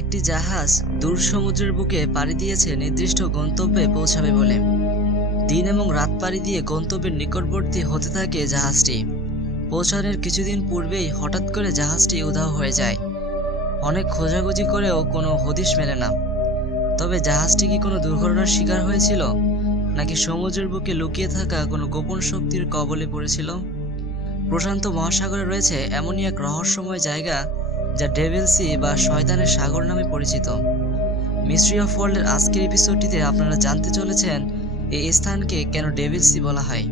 একটি জাহাজ দূর সমুদ্রের বুকে পাড়ি দিয়েছে নির্দিষ্ট গন্তব্যে পৌঁছাবে বলে। দিন এবং রাত পাড়ি দিয়ে গন্তব্যের নিকটবর্তী হতে থাকে জাহাজটি। পৌঁছানোর কিছুদিন পূর্বেই হঠাৎ করে জাহাজটি উধাও হয়ে যায়। অনেক খোঁজাখুঁজি করেও কোনো হদিশ মেলে না। তবে জাহাজটি কি কোনো দুর্ঘটনার শিকার হয়েছিল, নাকি সমুদ্রের বুকে লুকিয়ে থাকা কোনো গোপন শক্তির কবলে পড়েছিল? প্রশান্ত মহাসাগরে রয়েছে এমনই এক রহস্যময় জায়গা যা ডেভিল সি বা শয়তানের সাগর নামে পরিচিত। মিস্ট্রি অফ ওয়ার্ল্ডের আজকের এপিসোডটিতে আপনারা জানতে চলেছেন এই স্থানকে কেন ডেভিল সি বলা হয়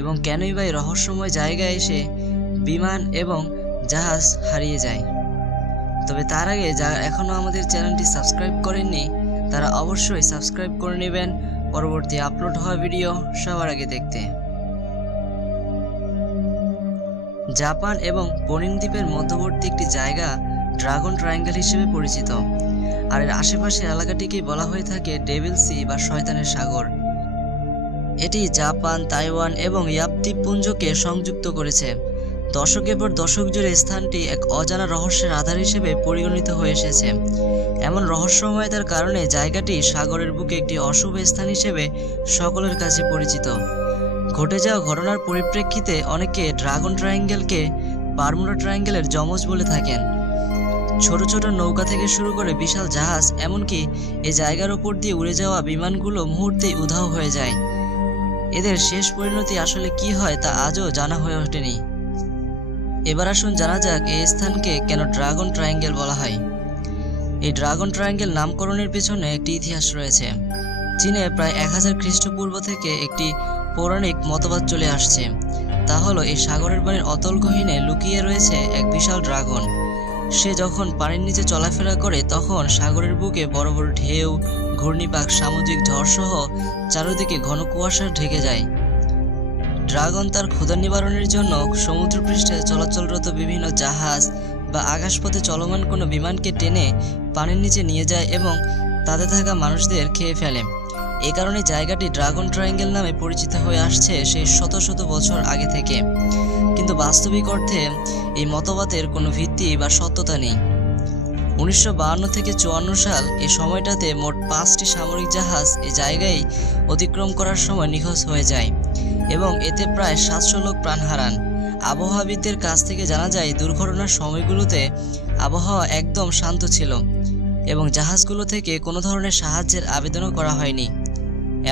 এবং কেনই বা এই রহস্যময় জায়গায় এসে বিমান এবং জাহাজ হারিয়ে যায়। তবে তার আগে যারা এখনও আমাদের চ্যানেলটি সাবস্ক্রাইব করেননি তারা অবশ্যই সাবস্ক্রাইব করে নেবেন পরবর্তী আপলোড হওয়া ভিডিও সবার আগে দেখতে। জাপান এবং বনিন দ্বীপের মধ্যবর্তী একটি জায়গা ড্রাগন ট্রায়াঙ্গেল হিসেবে পরিচিত, আর এর আশেপাশের এলাকাটিকেই বলা হয়ে থাকে ডেভিল সি বা শয়তানের সাগর। এটি জাপান, তাইওয়ান এবং ইয়াপ দ্বীপপুঞ্জকে সংযুক্ত করেছে। দশকের পর দশক জুড়ে স্থানটি এক অজানা রহস্যের আধার হিসেবে পরিগণিত হয়ে এসেছে। এমন রহস্যময়তার কারণে জায়গাটি সাগরের বুকে একটি অশুভ স্থান হিসেবে সকলের কাছে পরিচিত। ঘটে যাওয়া ঘটনার পরিপ্রেক্ষিতে অনেকে ড্রাগন ট্রায়াঙ্গেলকে বারমুডা ট্রায়াঙ্গেলের যমজ বলে থাকেন। ছোট ছোট নৌকা থেকে শুরু করে বিশাল জাহাজ, এমনকি এই জায়গার ওপর দিয়ে উড়ে যাওয়া বিমানগুলো মুহূর্তেই উধাও হয়ে যায়। এদের শেষ পরিণতি আসলে কি হয় তা আজও জানা হয়ে ওঠেনি। এবার আসুন জানা যাক এই স্থানকে কেন ড্রাগন ট্রায়াঙ্গেল বলা হয়। এই ড্রাগন ট্রায়াঙ্গেল নামকরণের পেছনে একটি ইতিহাস রয়েছে। চীনে প্রায় 1000 খ্রিস্টপূর্ব থেকে একটি পৌরাণিক মতবাদ চলে আসছে। তা হলো এই সাগরের পানির অতল গহীনে লুকিয়ে রয়েছে এক বিশাল ড্রাগন। সে যখন পানির নিচে চলাফেরা করে তখন সাগরের বুকে বড় বড় ঢেউ, ঘূর্ণিপাক, সামুদ্রিক ঝড়সহ চারিদিকে ঘন কুয়াশা ঢেকে যায়। ড্রাগন তার ক্ষুধা নিবারণের জন্য সমুদ্রপৃষ্ঠে চলাচলরত বিভিন্ন জাহাজ বা আকাশপথে চলমান কোনো বিমানকে টেনে পানির নিচে নিয়ে যায় এবং তাতে থাকা মানুষদের খেয়ে ফেলে। এ কারণে জায়গাটি ড্রাগন ট্রায়াঙ্গেল নামে পরিচিত হয়ে আসছে সেই শত শত বছর আগে থেকে। কিন্তু বাস্তবিক অর্থে এই মতবাদের কোনো ভিত্তি বা সত্যতা নেই। 1952 থেকে 54 সাল এই সময়টাতে মোট 5টি সামরিক জাহাজ এই জায়গায় অতিক্রম করার সময় নিখোঁজ হয়ে যায় এবং এতে প্রায় 700 লোক প্রাণ হারান। আবহাওয়াবিদদের কাছ থেকে জানা যায় দুর্ঘটনার সময়গুলোতে আবহাওয়া একদম শান্ত ছিল এবং জাহাজগুলো থেকে কোনো ধরনের সাহায্যের আবেদনও করা হয়নি।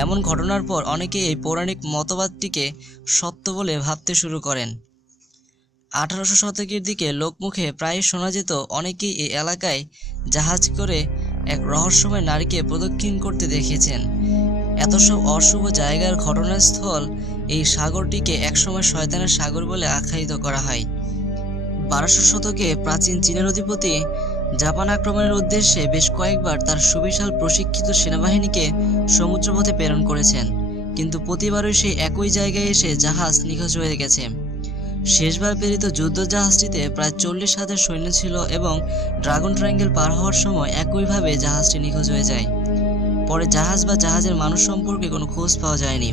এমন ঘটনার পর অনেকেই এই পৌরাণিক মতবাদটিকে সত্য বলে ভাবতে শুরু করেন। 1800 শতকের দিকে লোকমুখে প্রায় শোনা যেত অনেকেই এই এলাকায় জাহাজ করে এক রহস্যময় নারীকে প্রদক্ষিণ করতে দেখেছেন। এত সব অশুভ জায়গার ঘটনাস্থল এই সাগরটিকে একসময় শয়তানের সাগর বলে আখ্যায়িত করা হয়। 1200 শতকে প্রাচীন চীনের অধিপতি জাপান আক্রমণের উদ্দেশ্যে বেশ কয়েকবার তার সুবিশাল প্রশিক্ষিত সেনাবাহিনীকে সমুদ্রপথে প্রেরণ করেছেন, কিন্তু প্রতিবারই সেই একই জায়গায় এসে জাহাজ নিখোঁজ হয়ে গেছে। শেষবার প্রেরিত যুদ্ধ জাহাজটিতে প্রায় 40,000 সৈন্য ছিল এবং ড্রাগন ট্রায়াঙ্গেল পার হওয়ার সময় একইভাবে জাহাজটি নিখোঁজ হয়ে যায়। পরে জাহাজ বা জাহাজের মানুষ সম্পর্কে কোনো খোঁজ পাওয়া যায়নি।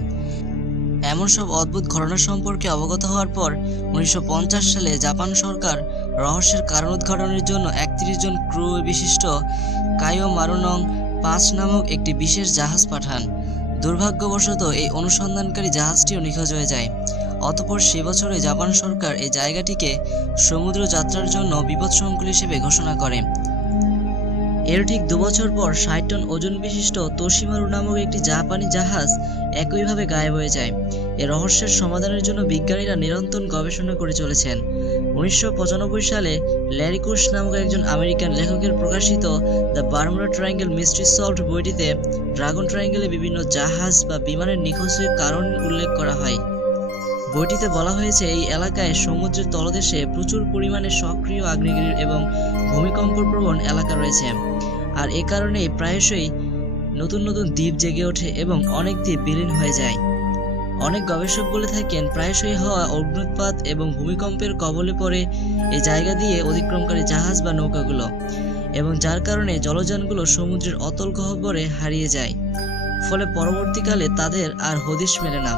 এমন সব অদ্ভুত ঘটনা সম্পর্কে অবগত হওয়ার পর 1950 সালে জাপান সরকার রহস্যের কারণ উদ্ঘাটনের জন্য 31 জন ক্রু বিশিষ্ট কাইও মারুনং 5 নামক একটি বিশেষ জাহাজ পাঠান। দুর্ভাগ্যবশত এই অনুসন্ধানকারী জাহাজটিও নিখোঁজ হয়ে যায়। অতঃপর সে বছরে জাপান সরকার এই জায়গাটিকে সমুদ্র যাত্রার জন্য বিপদসংকুল হিসেবে ঘোষণা করে। এর ঠিক 2 বছর পর 60 টন ওজন বিশিষ্ট তোশিমারু নামক একটি জাপানি জাহাজ একইভাবে গায়েব হয়ে যায়। এ রহস্যের সমাধানের জন্য বিজ্ঞানীরা নিরন্তর গবেষণা করে চলেছেন। 1995 সালে ল্যারি কুশ নামক একজন আমেরিকান লেখকের প্রকাশিত the Bermuda triangle mystery solved বইটিতে ড্রাগন ট্রায়াঙ্গেলে বিভিন্ন জাহাজ বা বিমানের নিখোঁজের কারণ উল্লেখ করা হয়। বইটিতে বলা হয়েছে এই এলাকায় সমুদ্রের তলদেশে প্রচুর পরিমাণে সক্রিয় আগ্নেয়গিরি এবং ভূমিকম্পপ্রবণ এলাকা রয়েছে, আর এ কারণেই প্রায়শই নতুন নতুন দ্বীপ জেগে ওঠে এবং অনেক দ্বীপ বিলীন হয়ে যায়। অনেক গবেষক বলে থাকেন প্রায়শই হওয়া অগ্ন্যুৎপাত এবং ভূমিকম্পের কবলে পড়ে এই জায়গা দিয়ে অতিক্রমকারী জাহাজ বা নৌকাগুলো, এবং যার কারণে জলযানগুলো সমুদ্রের অতল গহ্বরে হারিয়ে যায়, ফলে পরবর্তীকালে তাদের আর হদিশ মেলে না।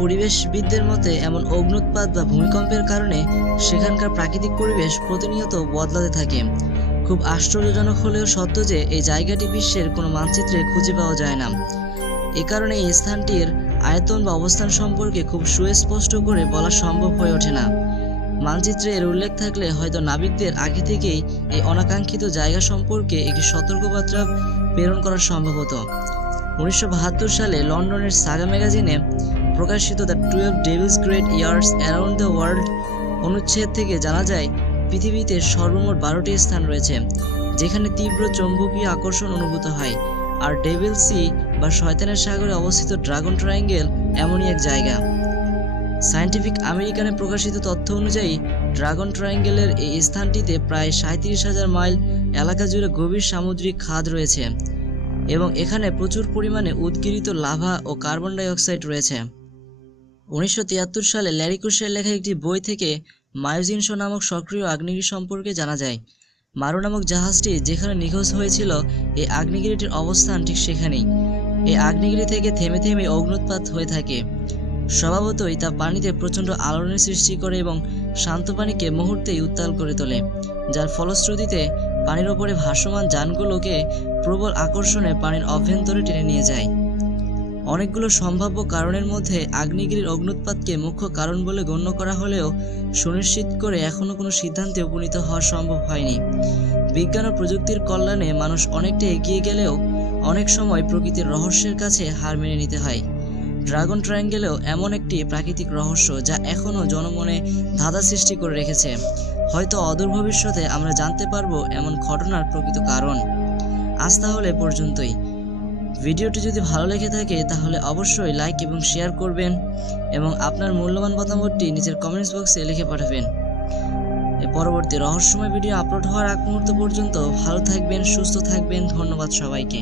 পরিবেশবিদদের মতে এমন অগ্ন্যুৎপাত বা ভূমিকম্পের কারণে সেখানকার প্রাকৃতিক পরিবেশ প্রতিনিয়ত বদলাতে থাকে। খুব আশ্চর্যজনক হলেও সত্য যে এই জায়গাটি বিশ্বের কোনো মানচিত্রে খুঁজে পাওয়া যায় না। এ কারণে এই স্থানটির আয়তন বা অবস্থান সম্পর্কে খুব সুস্পষ্ট করে বলা সম্ভব হয়ে ওঠে না। মানচিত্রে এর উল্লেখ থাকলে হয়তো নাবিকদের আগে থেকেই এই অনাকাঙ্ক্ষিত জায়গা সম্পর্কে একটি সতর্কবার্তা প্রেরণ করা সম্ভব হতো। 1972 সালে লন্ডনের সাগা ম্যাগাজিনে প্রকাশিত the 12 Devil's great years around the world অনুচ্ছেদ থেকে জানা যায় পৃথিবীতে সর্বমোট 12টি স্থান রয়েছে যেখানে তীব্র চৌম্বকীয় আকর্ষণ অনুভূত হয়, আর ডেভিল সি বা শয়তানের সাগরে অবস্থিত ড্রাগন ট্রায়াঙ্গেল এমনই এক জায়গা। সায়েন্টিফিক আমেরিকানে প্রকাশিত তথ্য অনুযায়ী ড্রাগন ট্রায়াঙ্গেলের এই স্থানটিতে প্রায় 37,000 মাইল এলাকা জুড়ে গভীর সামুদ্রিক খাদ রয়েছে এবং এখানে প্রচুর পরিমাণে উদগীরিত লাভা ও কার্বন ডাই অক্সাইড রয়েছে। 1973 সালে ল্যারি কুশের লেখা একটি বই থেকে মায়োজিনশো নামক সক্রিয় আগ্নেয়গিরি সম্পর্কে জানা যায়। মারু নামক জাহাজটি যেখানে নিখোঁজ হয়েছিল এই আগ্নেয়গিরিটির অবস্থান ঠিক সেখানেই। এই আগ্নেয়গিরি থেকে থেমে থেমে অগ্নুৎপাত হয়ে থাকে। স্বভাবতই তা পানিতে প্রচণ্ড আলোড়নের সৃষ্টি করে এবং শান্ত পানিকে মুহূর্তেই উত্তাল করে তোলে, যার ফলশ্রুতিতে পানির ওপরে ভাসমান যানগুলোকে প্রবল আকর্ষণে পানির অভ্যন্তরে টেনে নিয়ে যায়। অনেকগুলো সম্ভাব্য কারণের মধ্যে আগ্নেয়গিরির অগ্নুৎপাতকে মুখ্য কারণ বলে গণ্য করা হলেও সুনিশ্চিত করে এখনও কোনো সিদ্ধান্তে উপনীত হওয়া সম্ভব হয়নি। বিজ্ঞান ও প্রযুক্তির কল্যাণে মানুষ অনেকটা এগিয়ে গেলেও অনেক সময় প্রকৃতির রহস্যের কাছে হার মেনে নিতে হয়। ড্রাগন ট্রায়াঙ্গেলেও এমন একটি প্রাকৃতিক রহস্য যা এখনও জনমনে ধাঁধা সৃষ্টি করে রেখেছে। হয়তো অদূর ভবিষ্যতে আমরা জানতে পারবো এমন ঘটনার প্রকৃত কারণ। আজ তাহলে পর্যন্তই। ভিডিওটি যদি ভালো লেগে থাকে তাহলে অবশ্যই লাইক এবং শেয়ার করবেন এবং আপনার মূল্যবান মতামতটি নিচের কমেন্টস বক্সে লিখে পাঠাবেন। পরবর্তী রহস্যময় ভিডিও আপলোড হওয়ার আগ মুহূর্ত পর্যন্ত ভালো থাকবেন, সুস্থ থাকবেন। ধন্যবাদ সবাইকে।